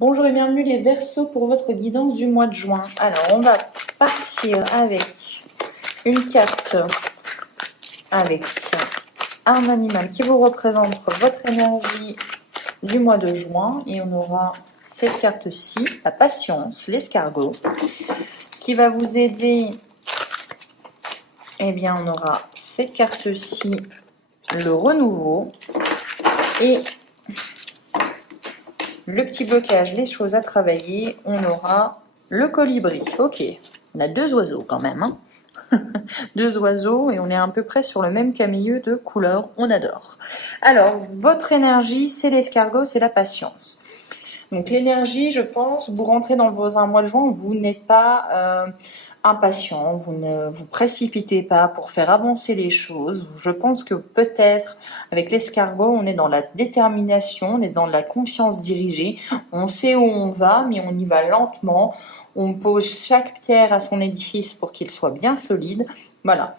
Bonjour et bienvenue les Verseaux pour votre guidance du mois de juin. Alors, on va partir avec une carte avec un animal qui vous représente votre énergie du mois de juin. Et on aura cette carte-ci, la patience, l'escargot. Ce qui va vous aider, eh bien, on aura cette carte-ci, le renouveau. Et le petit blocage, les choses à travailler, on aura le colibri. Ok, on a deux oiseaux quand même. Hein. Deux oiseaux et on est à peu près sur le même camilleux de couleur. On adore. Alors, votre énergie, c'est l'escargot, c'est la patience. Donc l'énergie, je pense, vous rentrez dans un mois de juin, vous n'êtes pas impatient, vous ne vous précipitez pas pour faire avancer les choses. Je pense que peut-être avec l'escargot, on est dans la détermination, on est dans la confiance dirigée. On sait où on va, mais on y va lentement. On pose chaque pierre à son édifice pour qu'il soit bien solide. Voilà.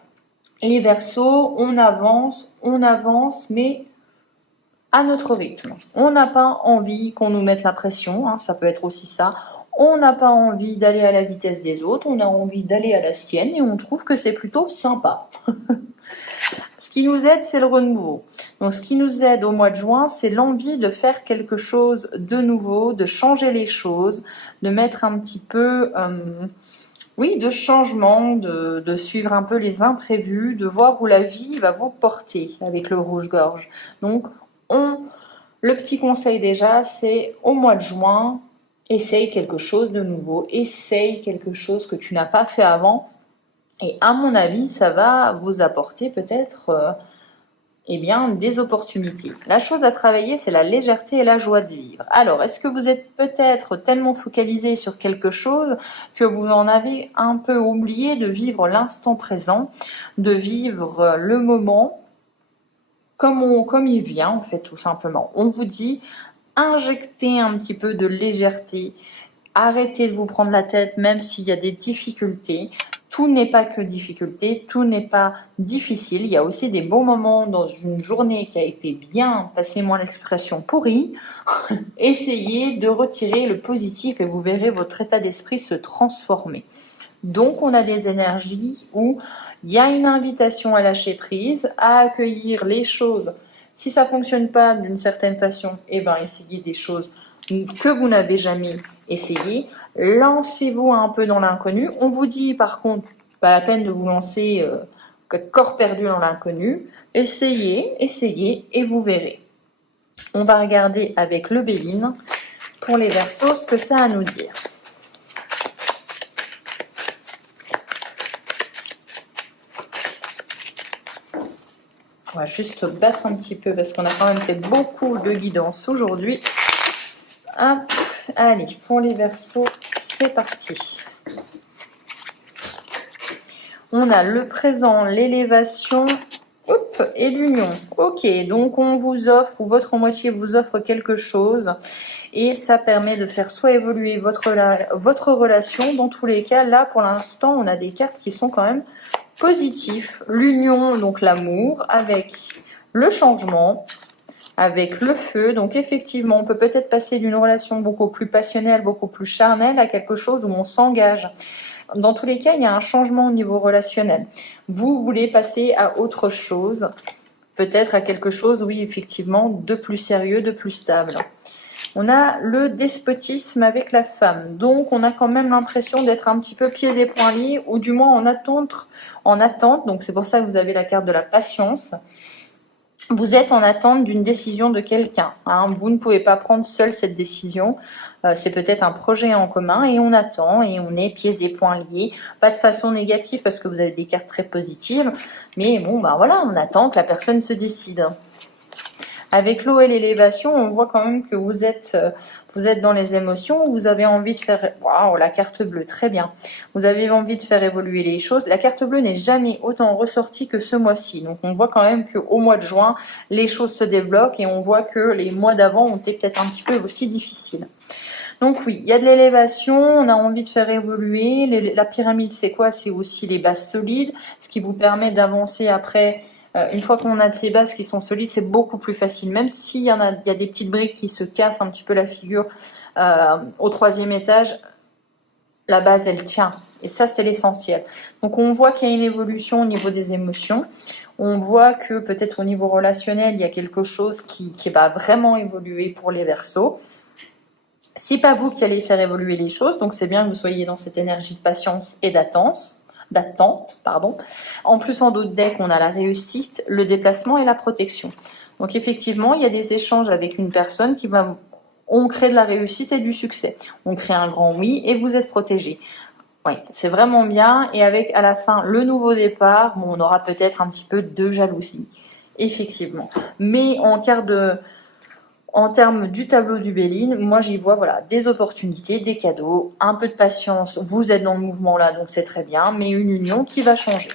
Les Verseaux, on avance, mais à notre rythme. On n'a pas envie qu'on nous mette la pression, hein, ça peut être aussi ça. On n'a pas envie d'aller à la vitesse des autres, on a envie d'aller à la sienne et on trouve que c'est plutôt sympa. Ce qui nous aide, c'est le renouveau. Donc ce qui nous aide au mois de juin, c'est l'envie de faire quelque chose de nouveau, de changer les choses, de mettre un petit peu... oui, de changement, de suivre un peu les imprévus, de voir où la vie va vous porter avec le rouge-gorge. Donc, le petit conseil déjà, c'est au mois de juin, essaye quelque chose de nouveau, essaye quelque chose que tu n'as pas fait avant. Et à mon avis, ça va vous apporter peut-être eh bien, des opportunités. La chose à travailler, c'est la légèreté et la joie de vivre. Alors, est-ce que vous êtes peut-être tellement focalisé sur quelque chose que vous en avez un peu oublié de vivre l'instant présent, de vivre le moment comme il vient, en fait, tout simplement. On vous dit, injectez un petit peu de légèreté, arrêtez de vous prendre la tête, même s'il y a des difficultés. Tout n'est pas que difficulté, tout n'est pas difficile. Il y a aussi des bons moments dans une journée qui a été bien, passez-moi l'expression, pourrie. Essayez de retirer le positif et vous verrez votre état d'esprit se transformer. Donc, on a des énergies où il y a une invitation à lâcher prise, à accueillir les choses. Si ça fonctionne pas d'une certaine façon, eh ben, essayez des choses que vous n'avez jamais essayées. Lancez-vous un peu dans l'inconnu. On vous dit, par contre, pas la peine de vous lancer corps perdu dans l'inconnu. Essayez et vous verrez. On va regarder avec le Béline pour les Verseaux ce que ça a à nous dire. On va juste battre un petit peu parce qu'on a quand même fait beaucoup de guidance aujourd'hui. Hop, allez, pour les Verseaux, c'est parti. On a le présent, l'élévation, et l'union. Ok, donc on vous offre, ou votre moitié vous offre quelque chose, et ça permet de faire soit évoluer votre relation. Dans tous les cas, là, pour l'instant, on a des cartes qui sont quand même positif, l'union, donc l'amour, avec le changement, avec le feu. Donc effectivement, on peut peut-être passer d'une relation beaucoup plus passionnelle, beaucoup plus charnelle, à quelque chose où on s'engage. Dans tous les cas, il y a un changement au niveau relationnel. Vous voulez passer à autre chose, peut-être à quelque chose, oui, effectivement, de plus sérieux, de plus stable. On a le despotisme avec la femme. Donc, on a quand même l'impression d'être un petit peu pieds et poings liés, ou du moins en attente. Donc, c'est pour ça que vous avez la carte de la patience. Vous êtes en attente d'une décision de quelqu'un. Hein. Vous ne pouvez pas prendre seul cette décision. C'est peut-être un projet en commun et on attend et on est pieds et poings liés. Pas de façon négative parce que vous avez des cartes très positives. Mais bon, ben voilà, on attend que la personne se décide. Avec l'eau et l'élévation, on voit quand même que vous êtes dans les émotions, vous avez envie de faire... Waouh, la carte bleue, très bien. Vous avez envie de faire évoluer les choses. La carte bleue n'est jamais autant ressortie que ce mois-ci. Donc on voit quand même qu'au mois de juin, les choses se débloquent et on voit que les mois d'avant ont été peut-être un petit peu aussi difficiles. Donc oui, il y a de l'élévation, on a envie de faire évoluer. La pyramide, c'est quoi? C'est aussi les bases solides, ce qui vous permet d'avancer après Une fois qu'on a ces bases qui sont solides, c'est beaucoup plus facile. Même s'il y a des petites briques qui se cassent un petit peu la figure au 3e étage, la base, elle tient. Et ça, c'est l'essentiel. Donc, on voit qu'il y a une évolution au niveau des émotions. On voit que peut-être au niveau relationnel, il y a quelque chose qui va vraiment évoluer pour les Verseaux. C'est pas vous qui allez faire évoluer les choses, donc c'est bien que vous soyez dans cette énergie de patience et d'attente. En plus, en d'autres decks, on a la réussite, le déplacement et la protection. Donc effectivement, il y a des échanges avec une personne on crée de la réussite et du succès. On crée un grand oui et vous êtes protégé. Oui, c'est vraiment bien. Et avec à la fin le nouveau départ, on aura peut-être un petit peu de jalousie, effectivement. Mais en termes du tableau du Béline, moi j'y vois voilà, des opportunités, des cadeaux, un peu de patience. Vous êtes dans le mouvement là, donc c'est très bien, mais une union qui va changer.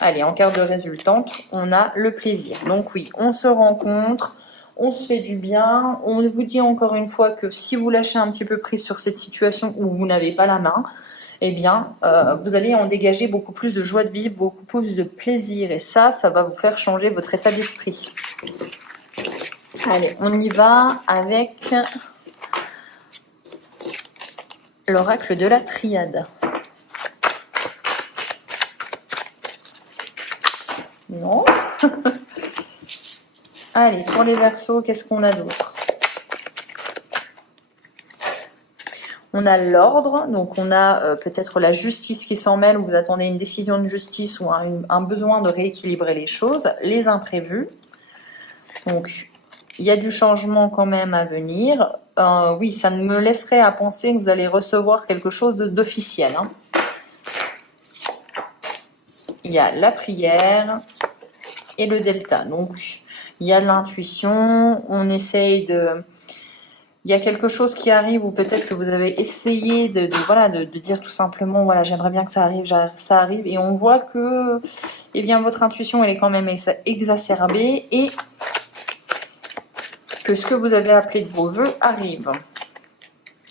Allez, en carte de résultante, on a le plaisir. Donc oui, on se rencontre, on se fait du bien. On vous dit encore une fois que si vous lâchez un petit peu prise sur cette situation où vous n'avez pas la main, eh bien, vous allez en dégager beaucoup plus de joie de vivre, beaucoup plus de plaisir. Et ça va vous faire changer votre état d'esprit. Allez, on y va avec l'oracle de la triade. Non. Allez, pour les Verseaux, qu'est-ce qu'on a d'autre? On a l'ordre, donc on a peut-être la justice qui s'en mêle, où vous attendez une décision de justice ou un besoin de rééquilibrer les choses, les imprévus. Donc, il y a du changement quand même à venir. Oui, ça me laisserait à penser que vous allez recevoir quelque chose d'officiel. Hein. Il y a la prière et le delta. Donc, il y a de l'intuition. On essaye de... Il y a quelque chose qui arrive ou peut-être que vous avez essayé de dire tout simplement, voilà, j'aimerais bien que ça arrive. Et on voit que, eh bien, votre intuition, elle est quand même exacerbée et que ce que vous avez appelé de vos voeux arrive.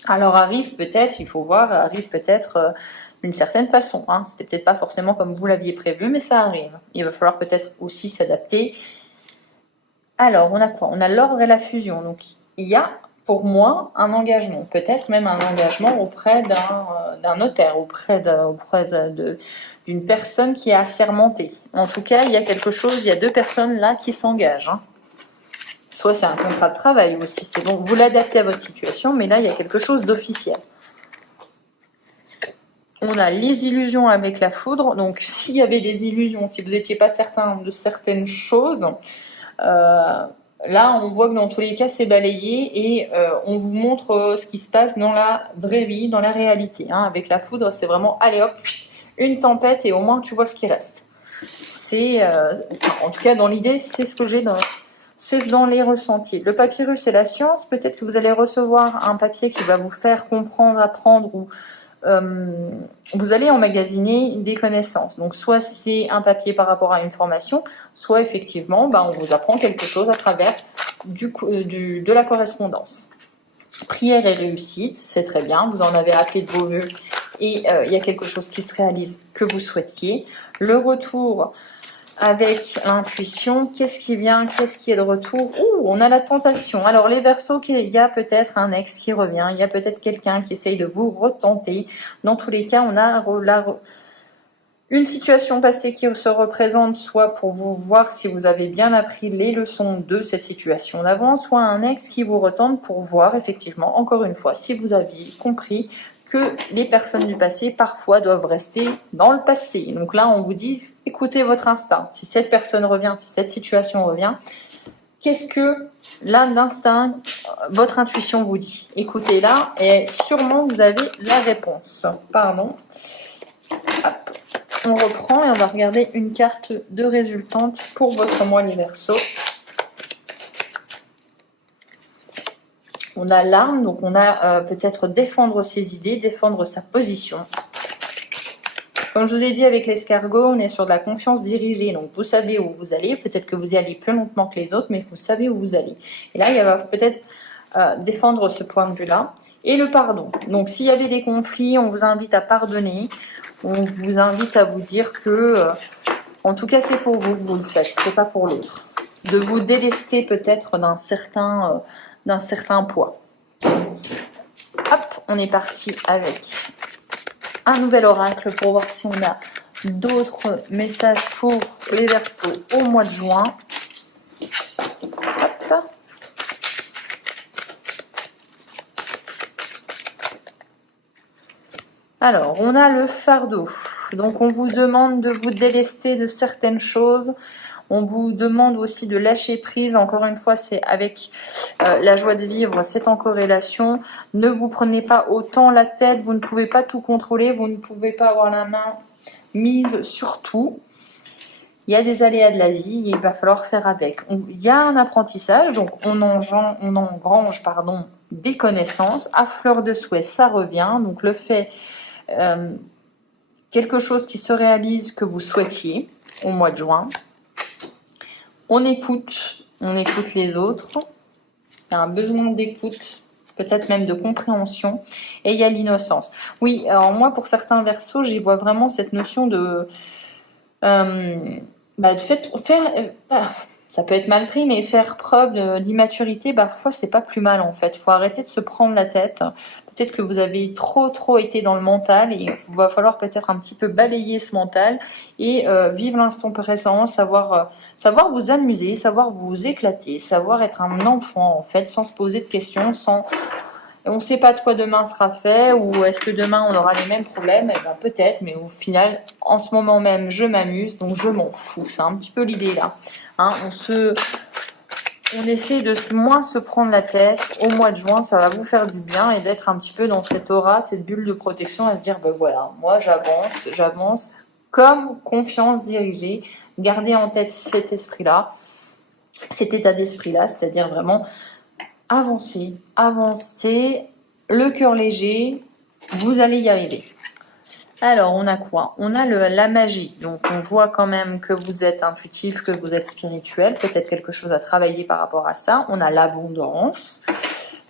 Alors arrive peut-être, il faut voir, arrive peut-être d'une certaine façon. Hein. C'était peut-être pas forcément comme vous l'aviez prévu, mais ça arrive. Il va falloir peut-être aussi s'adapter. Alors, on a quoi? On a l'ordre et la fusion. Donc, il y a pour moi un engagement, peut-être même un engagement auprès d'un notaire, auprès d'une personne qui est assermentée. En tout cas, il y a quelque chose, il y a deux personnes là qui s'engagent. Hein. Soit c'est un contrat de travail aussi, c'est bon, vous l'adaptez à votre situation, mais là, il y a quelque chose d'officiel. On a les illusions avec la foudre, donc s'il y avait des illusions, si vous n'étiez pas certain de certaines choses, là, on voit que dans tous les cas, c'est balayé et on vous montre ce qui se passe dans la vraie vie, dans la réalité. Hein. Avec la foudre, c'est vraiment, allez hop, une tempête et au moins tu vois ce qui reste. C'est, en tout cas, dans l'idée, c'est ce que j'ai c'est dans les ressentis. Le papyrus et la science, peut-être que vous allez recevoir un papier qui va vous faire comprendre, apprendre ou vous allez emmagasiner des connaissances. Donc, soit c'est un papier par rapport à une formation, soit effectivement, on vous apprend quelque chose à travers de la correspondance. Prière et réussite, c'est très bien. Vous en avez appelé de vos voeux et il y a quelque chose qui se réalise que vous souhaitiez. Le retour avec l'intuition, qu'est-ce qui vient, qu'est-ce qui est de retour? On a la tentation. Alors les Verseaux, il y a peut-être un ex qui revient, il y a peut-être quelqu'un qui essaye de vous retenter. Dans tous les cas, on a une situation passée qui se représente, soit pour vous voir si vous avez bien appris les leçons de cette situation d'avant, soit un ex qui vous retente pour voir effectivement, encore une fois, si vous aviez compris que les personnes du passé, parfois, doivent rester dans le passé. Donc là, on vous dit, écoutez votre instinct. Si cette personne revient, si cette situation revient, qu'est-ce que, là, d'instinct, votre intuition vous dit? Écoutez-la et sûrement, vous avez la réponse. Pardon. Hop. On reprend et on va regarder une carte de résultante pour votre mois les Verseaux. On a l'arme, donc on a peut-être défendre ses idées, défendre sa position. Comme je vous ai dit avec l'escargot, on est sur de la confiance dirigée, donc vous savez où vous allez, peut-être que vous y allez plus lentement que les autres, mais vous savez où vous allez. Et là, il va peut-être défendre ce point de vue-là. Et le pardon. Donc s'il y avait des conflits, on vous invite à pardonner, on vous invite à vous dire que En tout cas, c'est pour vous que vous le faites, c'est pas pour l'autre. De vous délester peut-être d'un certain poids. Hop, on est parti avec un nouvel oracle pour voir si on a d'autres messages pour les Verseaux au mois de juin. Hop. Alors, on a le fardeau. Donc, on vous demande de vous délester de certaines choses. On vous demande aussi de lâcher prise. Encore une fois, c'est avec la joie de vivre, c'est en corrélation. Ne vous prenez pas autant la tête. Vous ne pouvez pas tout contrôler. Vous ne pouvez pas avoir la main mise sur tout. Il y a des aléas de la vie et il va falloir faire avec. Il y a un apprentissage, donc on engrange des connaissances. À fleur de souhait, ça revient. Donc le fait, quelque chose qui se réalise que vous souhaitiez au mois de juin. On écoute les autres. Il y a un besoin d'écoute, peut-être même de compréhension. Et il y a l'innocence. Oui, alors moi, pour certains Verseaux, j'y vois vraiment cette notion de... ça peut être mal pris, mais faire preuve d'immaturité, parfois c'est pas plus mal en fait. Faut arrêter de se prendre la tête. Peut-être que vous avez trop été dans le mental et il va falloir peut-être un petit peu balayer ce mental et vivre l'instant présent, savoir vous amuser, savoir vous éclater, savoir être un enfant en fait, sans se poser de questions, on ne sait pas de quoi demain sera fait, ou est-ce que demain on aura les mêmes problèmes? Eh ben, peut-être, mais au final, en ce moment même, je m'amuse, donc je m'en fous. C'est un petit peu l'idée là. Hein, on essaie de moins se prendre la tête. Au mois de juin, ça va vous faire du bien et d'être un petit peu dans cette aura, cette bulle de protection, à se dire, ben voilà, moi j'avance comme confiance dirigée. Gardez en tête cet esprit-là, cet état d'esprit-là, c'est-à-dire vraiment... Avancez, le cœur léger, vous allez y arriver. Alors, on a quoi? On a la magie. Donc, on voit quand même que vous êtes intuitif, que vous êtes spirituel. Peut-être quelque chose à travailler par rapport à ça. On a l'abondance.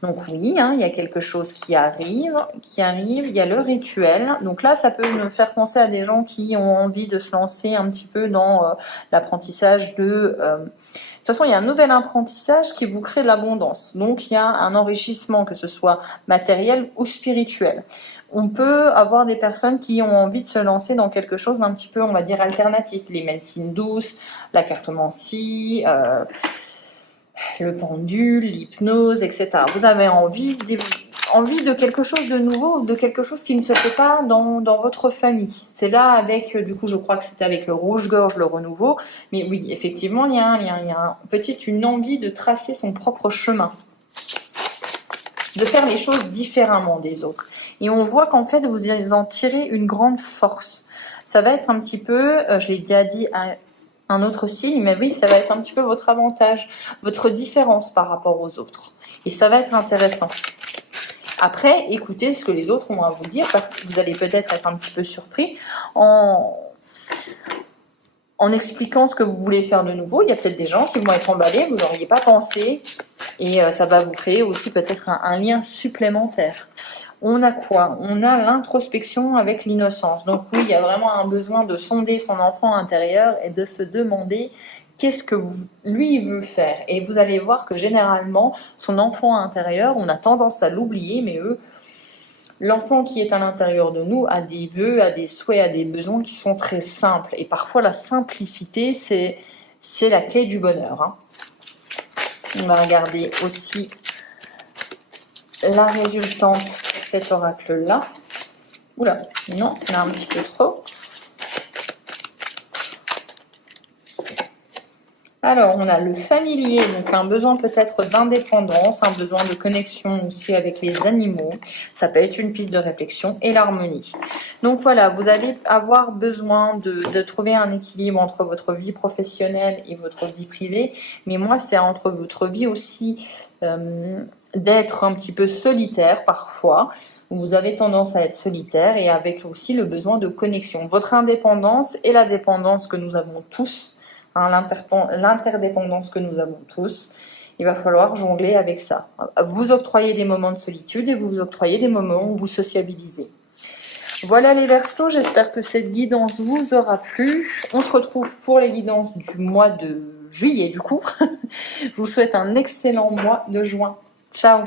Donc oui, hein, il y a quelque chose qui arrive. Il y a le rituel. Donc là, ça peut me faire penser à des gens qui ont envie de se lancer un petit peu dans l'apprentissage de... De toute façon, il y a un nouvel apprentissage qui vous crée de l'abondance. Donc, il y a un enrichissement, que ce soit matériel ou spirituel. On peut avoir des personnes qui ont envie de se lancer dans quelque chose d'un petit peu, on va dire, alternatif. Les médecines douces, la cartomancie, le pendule, l'hypnose, etc. Vous avez envie de quelque chose de nouveau, de quelque chose qui ne se fait pas dans votre famille. C'est là avec, du coup, je crois que c'était avec le rouge-gorge, le renouveau. Mais oui, effectivement, il y a un lien. Il y a peut-être une envie de tracer son propre chemin. De faire les choses différemment des autres. Et on voit qu'en fait, vous en tirez une grande force. Ça va être un petit peu, je l'ai déjà dit à un autre signe, mais oui, ça va être un petit peu votre avantage, votre différence par rapport aux autres. Et ça va être intéressant. Après, écoutez ce que les autres ont à vous dire, parce que vous allez peut-être être un petit peu surpris en expliquant ce que vous voulez faire de nouveau. Il y a peut-être des gens qui vont être emballés, vous n'auriez pas pensé, et ça va vous créer aussi peut-être un lien supplémentaire. On a quoi? On a l'introspection avec l'innocence. Donc oui, il y a vraiment un besoin de sonder son enfant intérieur et de se demander qu'est-ce que lui veut faire. Et vous allez voir que généralement, son enfant intérieur, on a tendance à l'oublier, mais l'enfant qui est à l'intérieur de nous a des vœux, a des souhaits, a des besoins qui sont très simples. Et parfois, la simplicité, c'est la clé du bonheur. Hein. On va regarder aussi la résultante pour cet oracle-là. Oula, non, il y en a un petit peu trop. Alors, on a le familier, donc un besoin peut-être d'indépendance, un besoin de connexion aussi avec les animaux. Ça peut être une piste de réflexion et l'harmonie. Donc voilà, vous allez avoir besoin de trouver un équilibre entre votre vie professionnelle et votre vie privée. Mais moi, c'est entre votre vie aussi d'être un petit peu solitaire parfois. Vous avez tendance à être solitaire et avec aussi le besoin de connexion. Votre indépendance et la dépendance que nous avons tous. L'interdépendance que nous avons tous, il va falloir jongler avec ça. Vous octroyez des moments de solitude et vous octroyez des moments où vous sociabilisez. Voilà les Verseaux, j'espère que cette guidance vous aura plu. On se retrouve pour les guidances du mois de juillet du coup. Je vous souhaite un excellent mois de juin. Ciao!